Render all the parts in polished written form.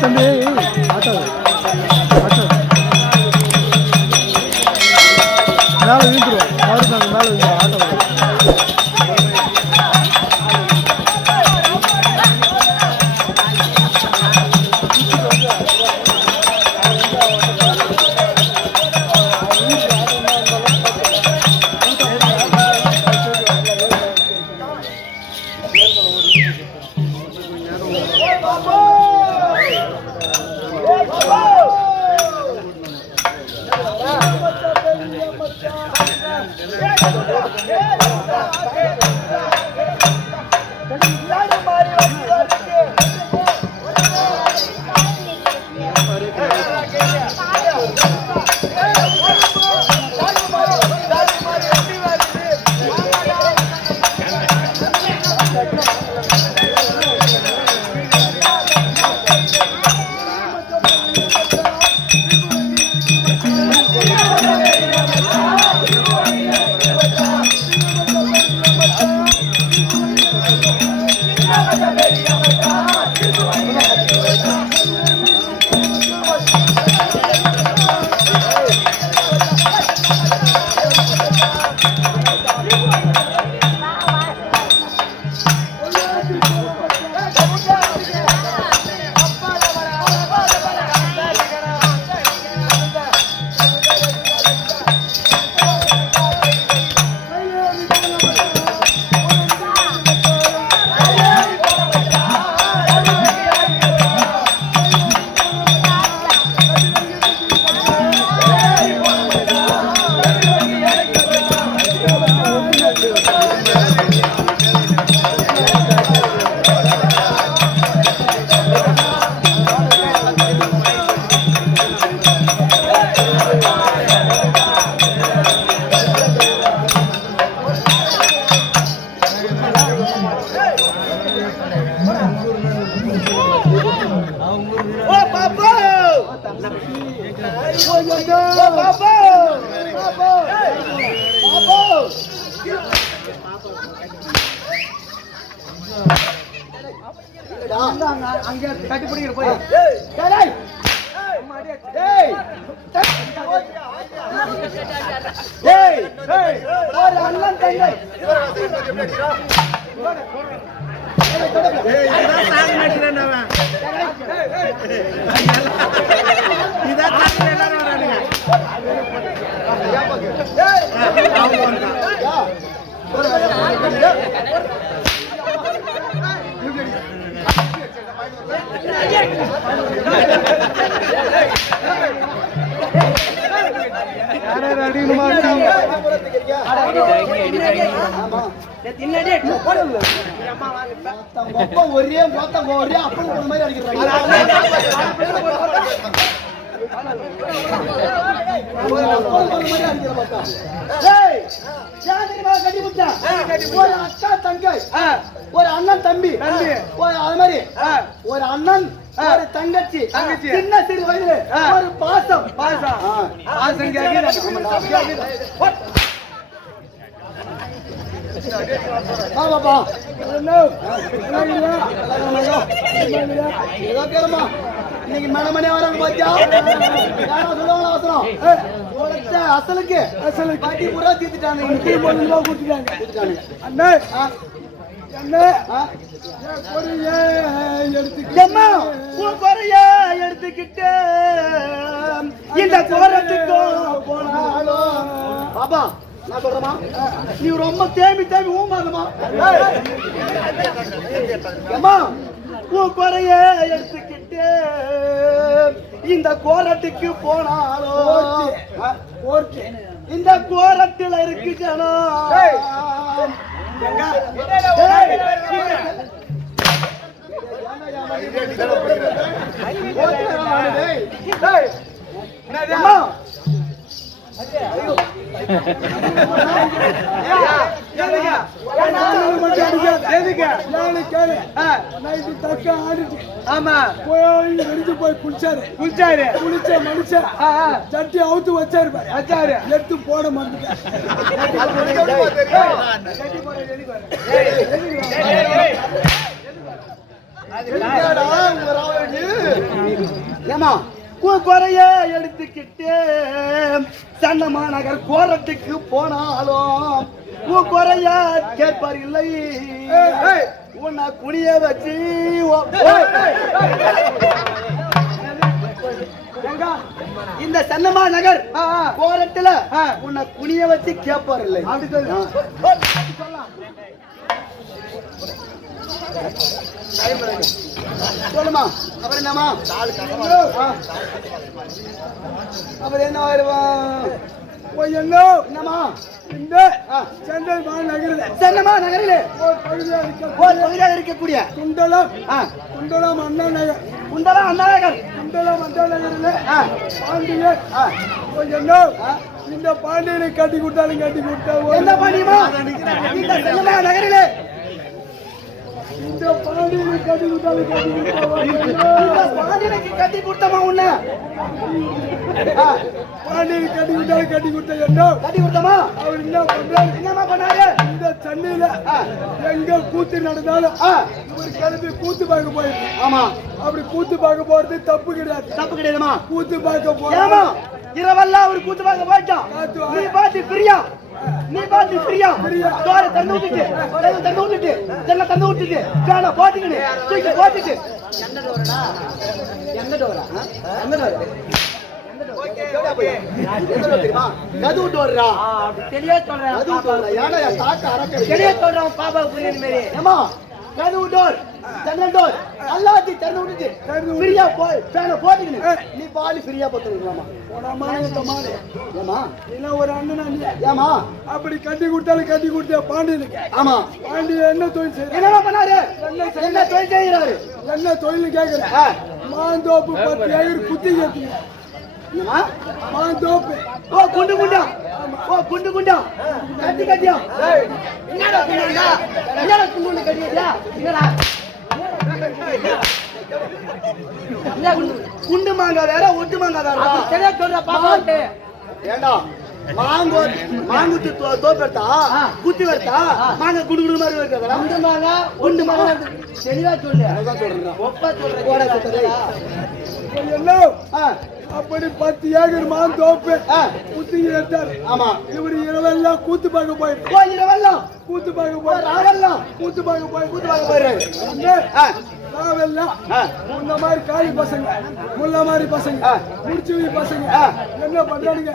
தம்பி auto auto மேலே வீழ்ந்துருவோம் அவருக்கு அந்த மேலே வீழ்ந்துரும் ஆட்டோ அங்க கட்டி பிடிக்கிற போய் அண்ணன் தங்கை ஒரே மொத்தம் ஒரே அப்படி ஒரு மாதிரி அடிக்கிறாங்க. ஒரு அக்கா தங்கை ஒரு அண்ணன் தம்பி அது மாதிரி ஒரு அண்ணன் ஒரு தங்கச்சி சின்ன சிறு வயதுல ஒரு பாசம் பாப்பா இன்னைக்கு மணி வராங்க பாத்தியா சொல்லுவாங்க அவசரம் அசலுக்கு பாட்டி பூரா தீர்த்துட்டாங்க கொடுத்துட்டாங்க அண்ணா எடுத்துக்கிட்டு இந்த கோரத்துக்கும் போனாலும் பாப்பா நான் சொல்றமா நீ ரொம்ப தேம்பி ஊமாதமா உன் குறைய எடுத்துக்கிட்டு இந்த கோரத்துக்கு போனாலும் இந்த கோரத்துல இருக்கு ஜனம் ஆமா போய் குளிச்சாரு குளிச்ச மனுஷன் சட்டி அவுத்து வச்சாரு எடுத்து போட மாட்டேன் ஏமா குறைய எடுத்துக்கிட்டு சன்னமா நகர் கோரத்துக்கு போனாலும் குறைய கேட்பார் இல்லை உன்னை குடிய வச்சு இந்த சன்னமா நகர் கோரத்துல உன்னை குனிய வச்சு கேட்பார் இல்லை சொல்லுமா அப்புறம் என்னமா அப்புறம் என்ன ஆயிடுவான் என்னமா இந்த சென்னை மாநகரில் சென்னமா நகரில் ஒரு பகுதியாக இருக்கக்கூடிய குண்டலம் அண்ணா நகர் குண்டலம் அண்ணா நகர் நகரில் பாண்டியன் இந்த பாண்டியனை கட்டி கொடுத்தாலும் கட்டி கொடுத்தா என்ன பாண்டியமா இந்த சென்னமா நகரிலே இந்த பாண்டியனை கட்டி கொடுத்தாலும் கட்டி கொடுத்தமா உன்ன பாண்டியனை கட்டி கொடுத்தாலும் கட்டி கொடுத்த என்ன கட்டி கொடுத்தமா அவர் என்ன பண்றாரு என்னமா பண்ணாரு இந்த சென்னையில எங்க கூத்து நடந்தாலும் இவர் கிளம்பி கூத்து பார்க்க போயிருக்கு ஆமா அப்படி கூத்து பார்க்க போறது தப்பு கிடையாதுமா கூத்து பார்க்க போறோமா இரவெல்லாம் அவர் கூத்து பார்க்க போயிட்டான் நீ பார்த்து பிரியா தோர தந்து விட்டுட்டு ஜன்ன தந்து விட்டுட்டு காண போட்டுக்கிட்டு தூக்கி போட்டுட்டு எந்த டோரா கது டோரா தெளிவா சொல்றேன் கது டோரா யாரா தாக்க அரக்க தெளிவா சொல்றேன் பாப்பா புரியுற மாதிரி ஏமா கது டோர் ஜன்னல் டோர் எல்லாத்தையும் திறந்து விட்டுட்டு ஃப்ரீயா போய் ஃபேனை போட்டுக்கிட்டு நீ பாலி ஃப்ரீயா போட்டுக்கலாமா போடாமா ஏமா இல்ல ஒரு அண்ணன் ஏமா அப்படி கட்டி கொடுத்தாலும் கட்டி கொடுத்த பாண்டியனுக்கு ஆமா பாண்டியன் என்ன தொழில் செய்யறாரு என்ன பண்ணாரு என்ன தொழில் செய்யறாரு என்ன தொழில் கேக்குறேன் மாந்தோப்பு 10 ஏக்கர் குத்தி கேட்டீங்க மாந்தோப்பு குண்டு குண்டா கட்டியா என்னடா குண்டு கட்டியா குண்டு மாங்காய் வேற ஒட்டு மாங்காய் வேற சொல்ற பாப்பாட்டு ஏண்டா மாங்குத்து தோப்பெடுத்தா குத்தி வரத்தா மாங்காய் குண்டு குண்டு மாதிரி இருக்கா குண்டு மாங்காய் தெளிவா சொல்லு அதான் சொல்றேன் ஒப்பா சொல்றேன் என்ன அப்படி 10 ஏக்கர் மாந்தோப்பு குத்தி எடுத்தாரு ஆமா இவரு இரவெல்லாம் கூத்து பார்க்க போயிருக்கு இரவெல்லாம் கூத்து பார்க்க போய் கூத்து பார்க்க போயிடுறாரு ராவெல்லாம் முன்ன மாதிரி காளி பசங்க முல்ல மாதிரி பசங்க முடிச்சு பசங்க என்ன பண்றானுங்க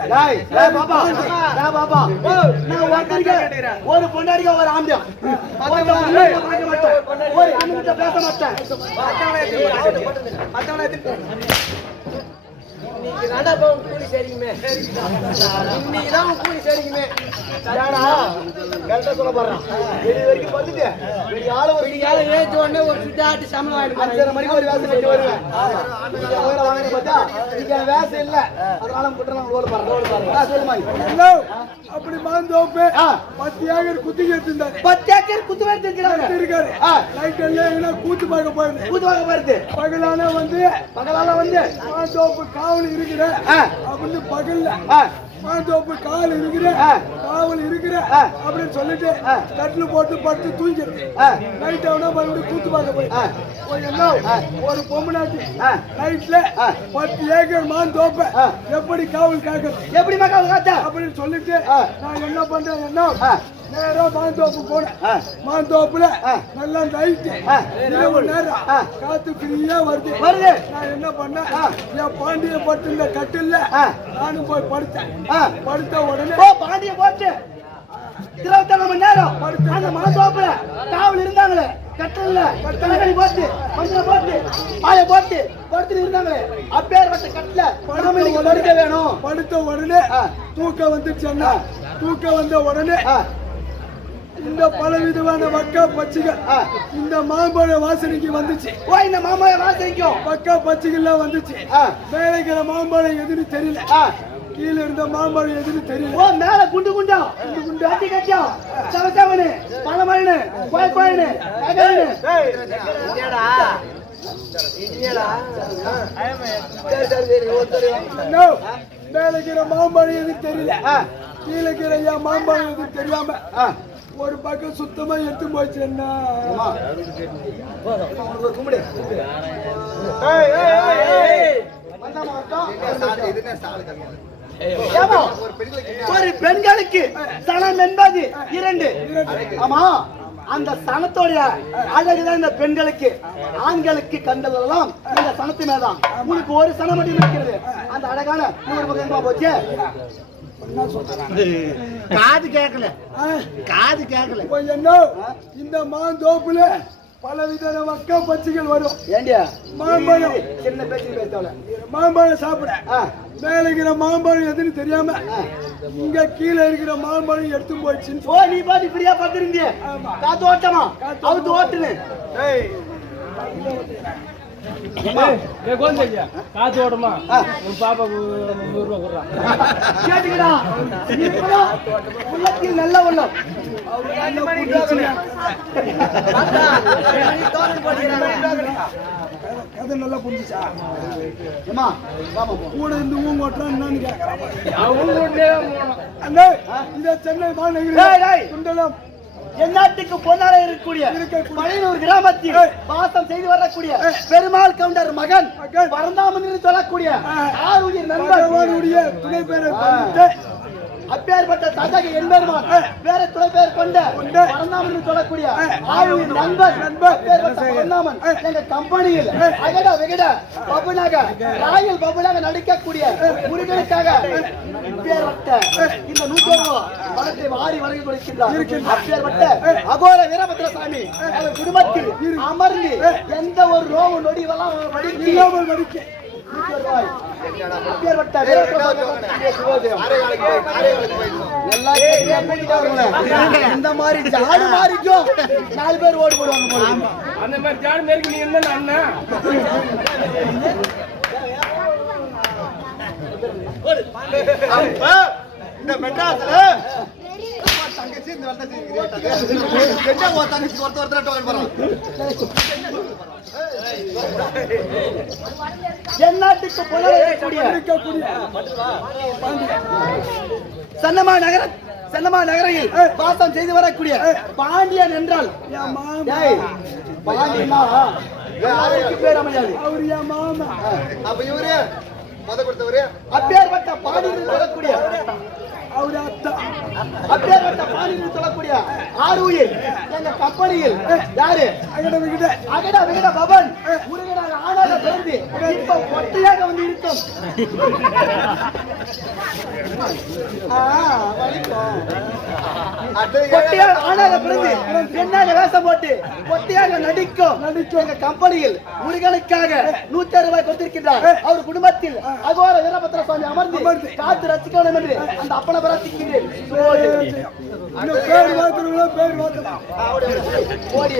ஒரு பொண்டாடிக்க ஒரு ஆம்பியம் ஒரு அண்ணன் பேச மாட்டேன் கூலி சரிக்குமே இன்னைக்குதான் கூலி சரிக்குமே சொல்ல போறான் வரைக்கும் வந்துட்டு ஒரு சுத்தாட்டி சம்பளம் 5:30 மணிக்கு ஒரு வேசம் கட்டி வருவேன் வேசம் இல்ல அதனால அப்படி மாந்தோப்பு 10 ஏக்கர் குத்தி எடுத்திருந்தாரு 10 ஏக்கர் குத்து எடுத்திருக்காரு கூத்து பார்க்க போயிருது பகலான வந்து மாந்தோப்பு காவல் இருக்கிற அப்படின்னு பகல்ல மாந்தோப்பு காவல் இருக்கிற அப்படின்னு சொல்லிட்டு தட்டுல போட்டு படுத்து தூங்கிடுது நைட் ஆனா மறுபடியும் கூத்து பார்க்க போய் ஒரு பொம்மநாட்டி நைட்ல 10 ஏக்கர் மாந்தோப்ப எப்படி காவல் காக்குறது எப்படி காவல் காத்தா அப்படின்னு சொல்லிட்டு நான் என்ன பண்றேன் நேரா மாந்தோப்பு போனேன் மாந்தோப்புல நல்லா நைட்டு நேரம் காத்து ஃப்ரீயா வருது நான் என்ன பண்ணேன் என் பாண்டிய பட்டு இந்த கட்டில்ல நானும் போய் படுத்த உடனே பாண்டிய போட்டு 24 மணி நேரம் அந்த மாந்தோப்புல காவல் இருந்தாங்களே கட்டல தலைகடி போட்டு மஞ்சள் போட்டு பாய போட்டு படுத்து இருந்தாங்களே அப்பேற்பட்ட கட்டல படுக்க வேணும் படுத்த உடனே தூக்கம் வந்துச்சு தூக்கம் வந்த உடனே இந்த பல விதமான மக்கா பச்சிகள் இந்த மாம்பழ வாசனைக்கு வந்துச்சு. ஓ இந்த மாம்பழ வாசனைக்கும் மக்கா பச்சிகள்லாம் வந்துச்சு. மேலே இருக்கிற மாம்பழம் எதுன்னு தெரியல, கீழே இருந்த மாம்பழம் எதுன்னு தெரியல. ஓ மேல குண்டு குண்டா குண்டு குண்டு கட்டி கட்டியா சவசவனு பழமழனு கோய் கோயனு அகனு மேல இருக்கிற மாம்பழம் எதுன்னு தெரியல, கீழே இருக்கிற மாம்பழம் எதுன்னு தெரியாம ஒரு பக்கம் சுத்தமா எடுத்து போச்சுன்னா கும்பிடு. ஒரு பெண்களுக்கு சனம் என்பது 2. ஆமா அந்த சனத்தோடைய அழகுதான் இந்த பெண்களுக்கு. ஆண்களுக்கு கண்டது எல்லாம் இந்த சனத்து மேதான். உனக்கு ஒரு சனம் மட்டும் இருக்கிறது, அந்த அழகான 100 போச்சு. காது கேட்கல, காது கேட்கல. என்ன இந்த மாந்தோப்புல பலவித மக்கா பச்சிகள் வரும். ஏண்டியா மாம்பழம் சின்ன பேச்சு பேசல, மாம்பழம் சாப்பிட மேல இருக்கிற மாம்பழம் எதுன்னு தெரியாம இங்க கீழே இருக்கிற மாம்பழம் எடுத்து போயிடுச்சு. ஓ நீ பாட்டு ஃப்ரீயா பார்த்திருந்திய காத்து ஓட்டமா அவுத்து ஓட்டுன்னு காத்து ஓட்டமா உன் பாப்பாக்கு 100 ரூபாய் கொடுறான். கேட்டுக்கடா உள்ளத்தில் நல்ல உள்ளம். கதை நல்லா புரிஞ்சுச்சா? கூட இந்த ஊங்க ஓட்டுறான் என்னன்னு கேட்கறான். இந்த சென்னை மாநகரில் குண்டலம் எந்நாட்டுக்கு பொன்னால இருக்கக்கூடிய பழையனூர் கிராமத்தில் வாசம் செய்து வரக்கூடிய பெருமாள் கவுண்டர் மகன் பரந்தாமன் என்று சொல்லக்கூடிய ஆருயிர் நண்பர்களுடைய துணை பேரை அப்பேற்பட்ட சதகை என்பெருமான் வேற துணை பேர் கொண்ட பரந்தாமன் என்று சொல்லக்கூடிய ஆருயிர் நண்பர் பரந்தாமன் எங்க கம்பெனியில் அகட விகட பபுனாக ராயல் பபுனாக நடிக்கக்கூடிய முருகனுக்காக அப்பேற்பட்ட இந்த 100 பணத்தை வாரி வழங்கி கொடுக்கின்றார். அப்பேற்பட்ட அகோர வீரபத்ரசாமி அவர் குடும்பத்தில் அமர்ந்து எந்த ஒரு ரோம நொடிவெல்லாம் நடிக்க இந்த மாதிரி ஜாடு மாறிக்கும் 4 பேர் ஓடி போடுவாங்க. அந்த மாதிரி ஜாடு மேற்கு நீ என்ன அண்ணா இந்த மெட்ராஸ்ல தங்கச்சி இந்த தங்கச்சி ஒருத்தர் டோக்கன் போறான். எந்நாட்டுக்கு புலரக்கூடிய சன்னமா நகரையில் வாசம் செய்து வரக்கூடிய பாண்டியன் என்றால் பாண்டியனா பேர் அமையாது. அவரு என் மாமா. அப்ப இவரு மத கொடுத்தவரு அப்பேற்பட்ட பாண்டியன் சொல்லக்கூடிய அவரு அத்தா அப்பேற்பட்ட பாண்டியன் சொல்லக்கூடிய ஆருயிர் எங்க கம்பெனியில் யாரு அகட விகட பவன் முருகனாக ஆனாக பிறந்து இப்ப ஒட்டையாக வந்து இருக்கும். ஒட்டையாக ஆனாக பிறந்து பெண்ணாக வேஷம் போட்டு ஒட்டையாக நடிக்கும் எங்க கம்பெனியில் முருகனுக்காக 100 ரூபாய் கொடுத்திருக்கின்றார். அவர் குடும்பத்தில் அகோர வீரபத்ர சுவாமி அமர்ந்து காத்து ரசிக்கணும் என்று அந்த அப்பனை பிரத்திக்கின்றேன். பேர் வாக்குறவங்களா பேர் வாக்கலாம் ஓடி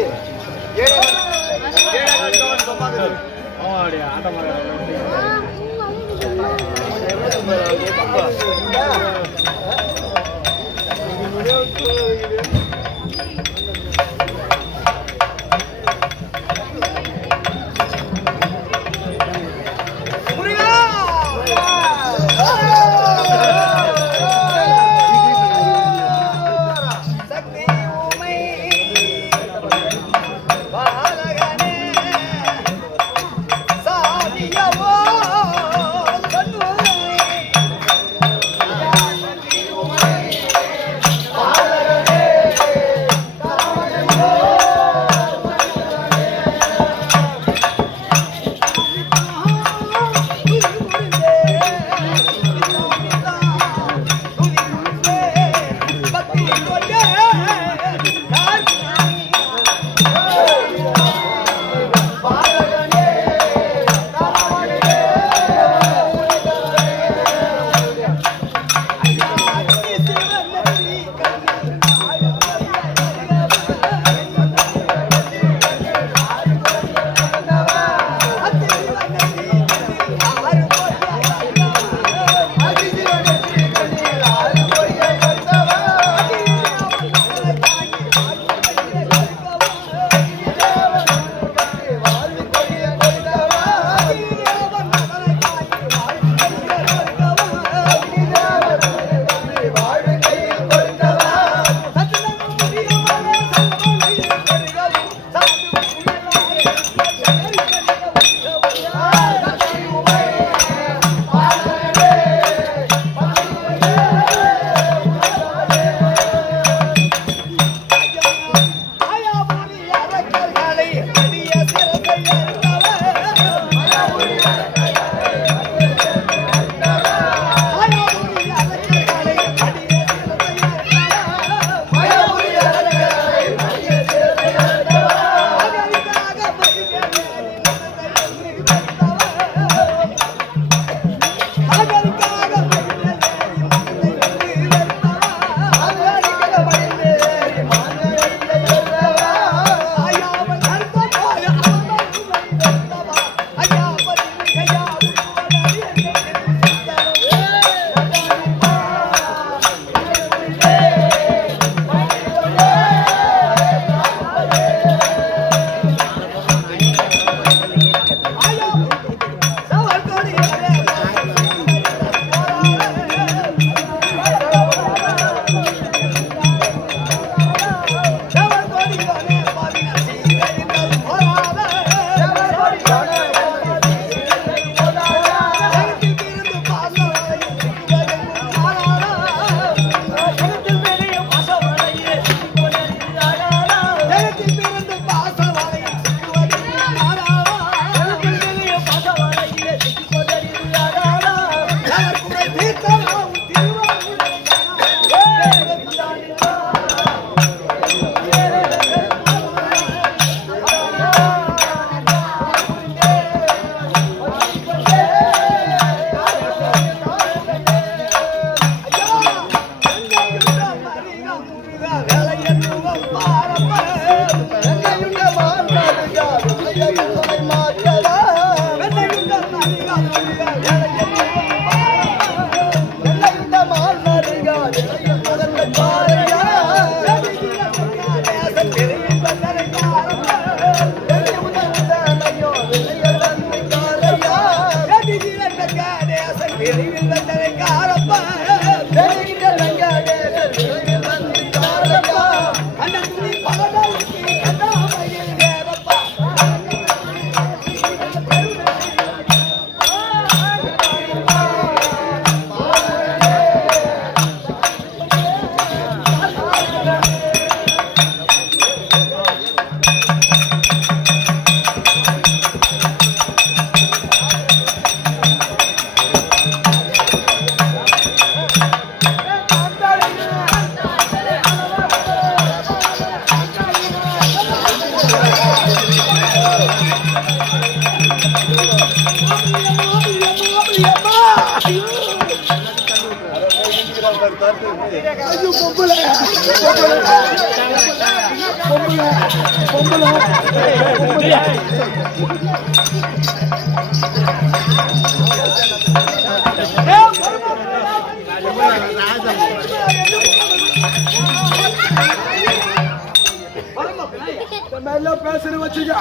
பேசுற வச்சுக்க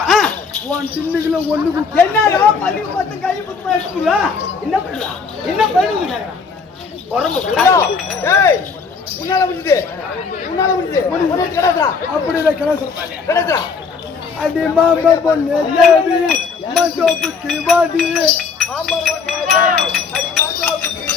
உன் சின்னங்கள ஒண்ணுக்கு என்னடா பள்ளி பத்து கை புத்து எடுத்துறா என்ன பண்ணலாம் என்ன பண்ணுங்க உடம்பு ஏய் உன்னால முடியுது உனக்கு கிடக்குறா அப்படியே கிடக்குறா அடி மாமா பொண்ணு தேவி மசோப்புக்கு வாடி மாமா பொண்ணு அடி மசோப்புக்கு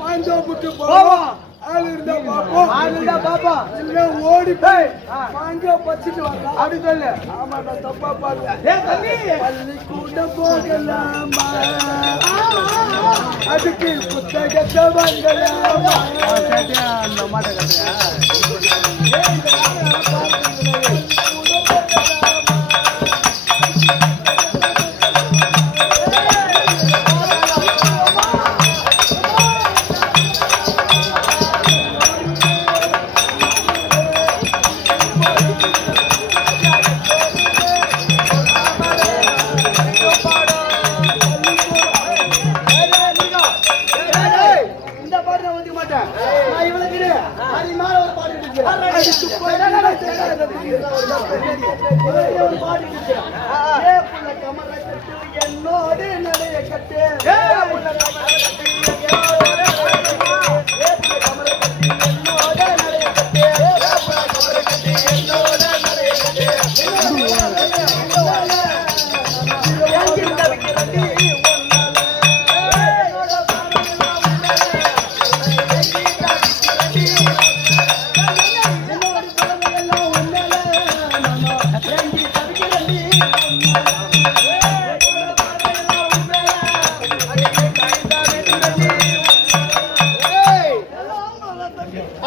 பாஞ்சோப்புக்கு போவோம் ஆள் இருந்தா பாப்போம் இல்ல ஓடி போய் மாங்க பச்சிட்டு வரலாம் அப்படி சொல்லு ஆமா நான் தப்பா பாருங்க பள்ளி கூட போகலாமா அதுக்கு புத்தகத்தை வாங்கலாமா என்னோடு நடைய கட்டு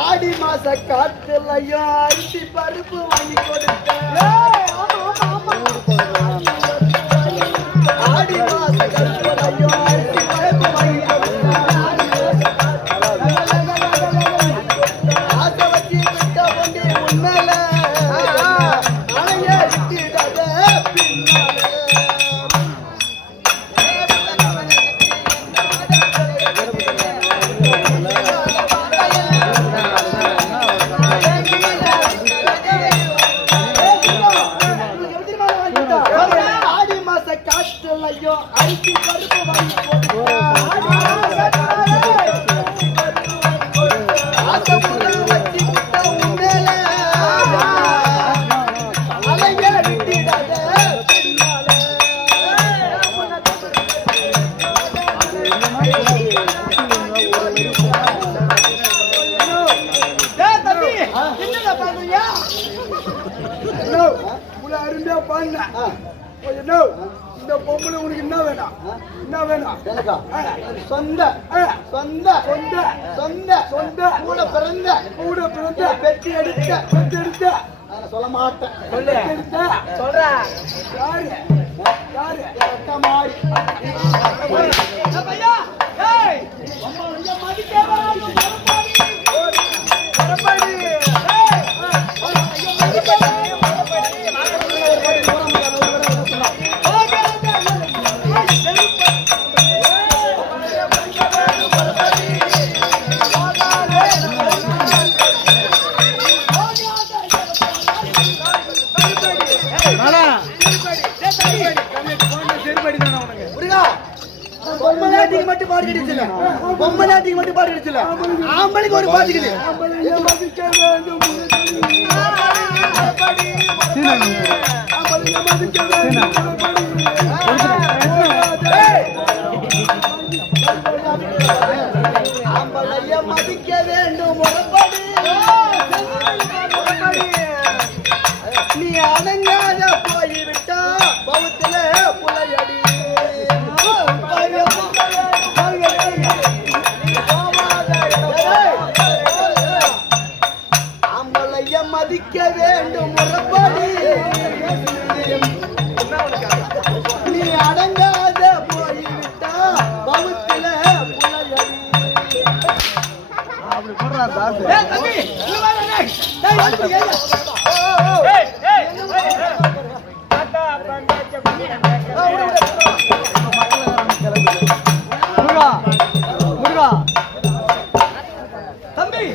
ஆடி மாச காட்டுலையும் அரிசி பருப்பு வாங்கி கொடுத்தேன் ஆடி மாச காட்டுலையும் அரிசி பருப்பு வாங்கி ஆசை வச்சு விட்ட கொண்டே உன்னால அணைய விட்டுடாத ஆடி மாச காட்டுலையும் அரிசி பருப்பு வாங்கி ஆசை வச்சு விட்ட உன்னால அலைய விட்டுடாத என்னடா பாக்குறீங்க அருமையா பாடின இந்த பொம்பளை உனக்கு என்ன வேணும் சொந்த சொந்த சொந்த சொந்த சொந்த கூட பிறந்த பெட்டி எடுத்த சொல்ல மாட்டேன் சொல்றேன் யாரு யாரு முருகா பொம்மலாட்டிக்கு மட்டும் பாடு கிடைச்சல பொம்மலாட்டிக்கு மட்டும் பாடு கிடைச்சல ஆம்பளைக்கு ஒரு பாட்டு கிடையாது ஆம்பளைய மதிக்க வேண்டும் முறைப்படி நீ அடங்காத போய்விட்டா பௌத்துல புலையடி ஆம்பளைய மதிக்க வேண்டும் முறைப்படி நீ அடங்காத போய்விட்டா பௌத்துல புலையடி அப்படி போடுறான் தாசு தம்பி தம்பி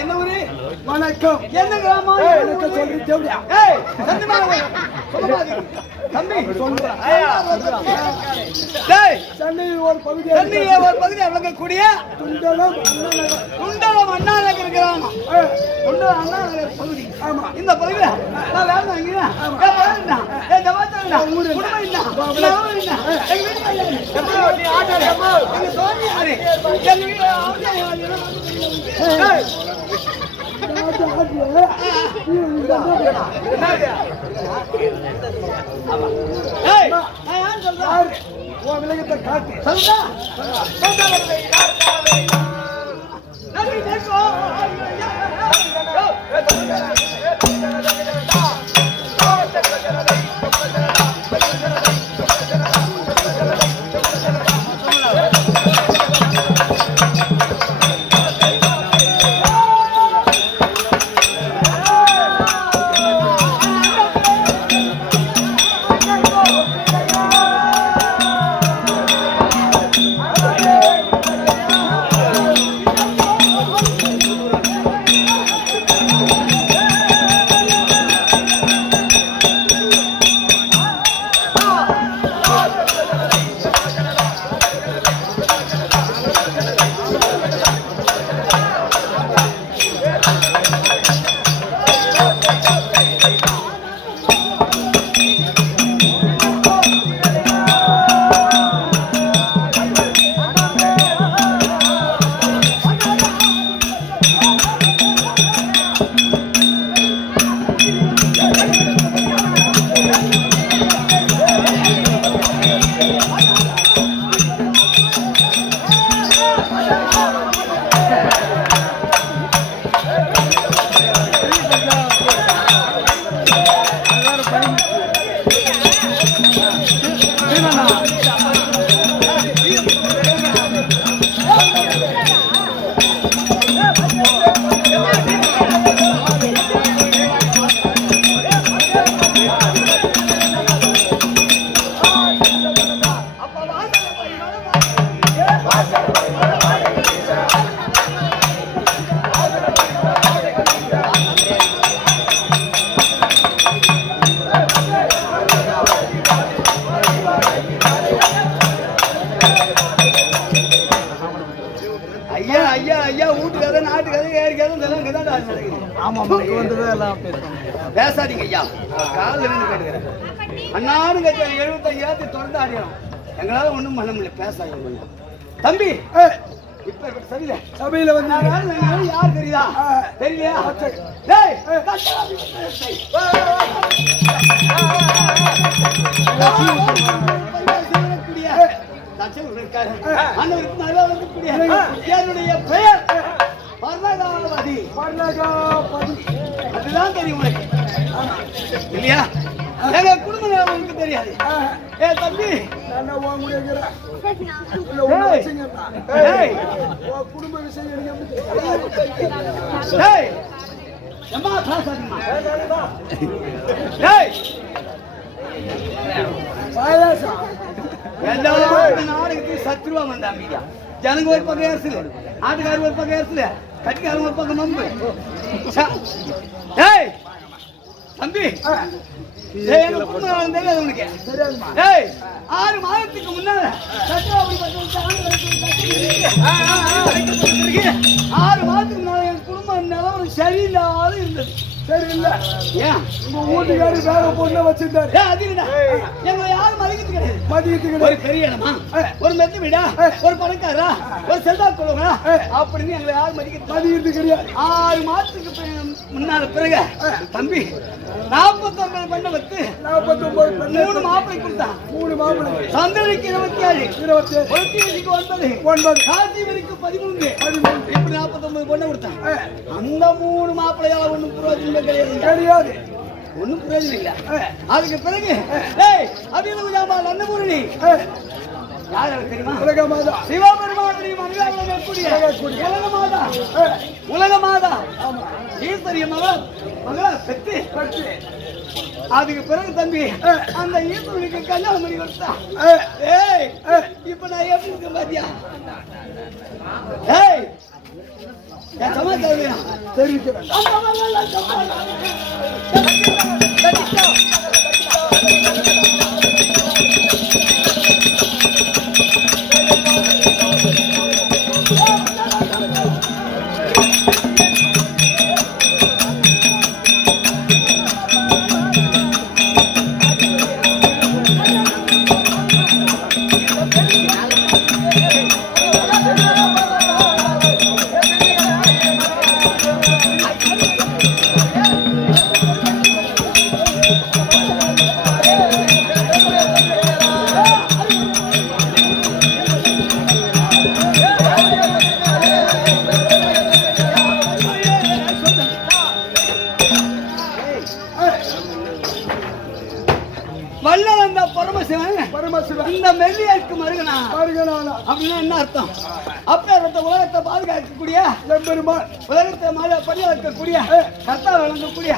என்ன ஊரு வணக்கம் என்ன கிராமம் எனக்கு சொல்லி தேவையா தம்பி சொல்றேன் சென்னையில் ஒரு பகுதி விளங்கக்கூடிய துண்டலம் அண்ணா நகர் கிராமம் துண்டலம் அண்ணா நகர் பகுதி ஆமா இந்த பகுதியில நான் வேலை வாங்கினேன் விலகத்தை காட்டு பேசாதீங்க ஐயா காலில் இருந்து கேட்டுக்கிறேன் அண்ணாடும் கட்சி 75,000 தொடர்ந்து ஆடியணும் எங்களால ஒண்ணும் பண்ண முடியல பேசாதீங்க தம்பி இப்ப சரியில்ல சபையில வந்து யார் தெரியுதா தெரியலையா என்னுடைய பெயர் பர்ணகாவதி அதுதான் தெரியும் உனக்கு இல்லையா எங்க குடும்ப உங்களுக்கு தெரியாது ஏ தம்பி குடும்ப விஷயம் நாடுக்கு சத்ருவா வந்தாங்க ஜனங்க ஒரு பக்கம் அரசுல ஆட்டுக்காரர் ஒரு பக்கம் அரசுல கட்டிக்காரங்க ஒரு பக்கம் நம்பு தம்பி எங்க குடும்பம் தெரியாது உனக்கு தெரியாதுமா. ஏய் 6 மாதத்துக்கு முன்னால சத்ராபுரி பட்டணத்துல ஆணி வரைக்கும் 6 மாதத்துக்கு முன்னால என் குடும்பம் நிலவரம் சரியில்லாத இருந்தது. சரியில்லை. ஏன் உங்க வீட்டுக்காரி வேற பொண்ணை வச்சிருந்தாரு. அது இல்ல எங்களை யாரும் மதிக்கிறது கிடையாது. மதியத்துக்கு ஒரு பெரிய இடமா ஒரு மெத்த வீடா ஒரு பணக்காரா ஒரு செல்வாக்கு உள்ளவங்களா அப்படின்னு எங்களை யாரும் மதிக்கிறது மதியத்து கிடையாது. 6 மாதத்துக்கு முன்னால பிறகு தம்பி 49 பண்ண வச்சு 49 3 மாப்பிளை கொடுத்தான். 3 மாப்பிள்ளை. சந்திரனுக்கு 27 27 ஒருத்திக்கு 9 காசிவனுக்கு 13 இப்படி 49 பொண்ணை கொடுத்தான். அந்த 3 மாப்பிள்ளையால ஒண்ணும் புரோஜனம் கிடையாது. கிடையாது. ஒண்ணும் பிரயோஜனம் இல்ல. அதுக்கு பிறகு அபிநவஜாமா அன்னபூரணி யார் எனக்கு தெரியுமா? உலகமாதா. சிவபெருமானுடைய மனிதர்கள் உலக மாதா. உலக மாதா ஈஸ்வரிய மகளா பெற்று அதுக்கு பிறகு தம்பி அந்த ஈஸ்வரனுக்கு கல்யாணம் பண்ணி கொடுத்தா. ஏய் இப்ப நான் எப்படி இருக்கேன் பாத்தியா? ஏய் என் சமாச்சாரம் தெரிவிக்கிறேன். வல்லவந்த பரமசிவன் பரமசிவன் இந்த மெல்லியருக்கு மருகனா மருகனானா அப்படின்னா என்ன அர்த்தம்? அப்பேற்பட்ட உலகத்தை பாதுகாக்கக்கூடிய எம்பெருமான் உலகத்தை பாதுகாக்கக்கூடிய கர்த்தா வழங்கக்கூடிய